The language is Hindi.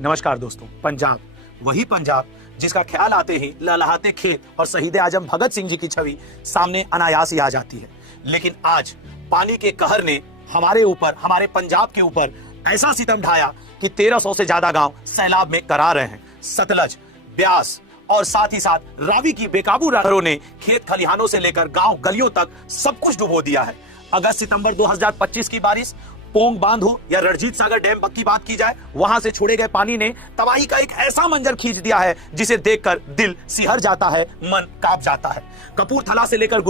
नमस्कार दोस्तों। पंजाब, वही पंजाब जिसका ख्याल आते ही लहलहाते खेत और शहीद आजम भगत सिंह जी की छवि सामने अनायास ही आ जाती है। लेकिन आज पानी के कहर ने हमारे ऊपर, हमारे पंजाब के ऊपर ऐसा सितम ढाया कि 1300 से ज्यादा गांव सैलाब में करा रहे हैं। सतलज, ब्यास और साथ ही साथ रावी की बेकाबू लहरों ने खेत खलिहानों से लेकर गांव गलियों तक सब कुछ डुबो दिया है। अगस्त सितंबर 2025 की बारिश, पोंग बांध हो या रणजीत सागर डैम की बात की जाए, वहां से छोड़े गए पानी ने तबाही का एक ऐसा मंजर खींच दिया है जिसे देखकर दिल सिहर जाता है, मन कांप जाता है। कपूरथला से लेकर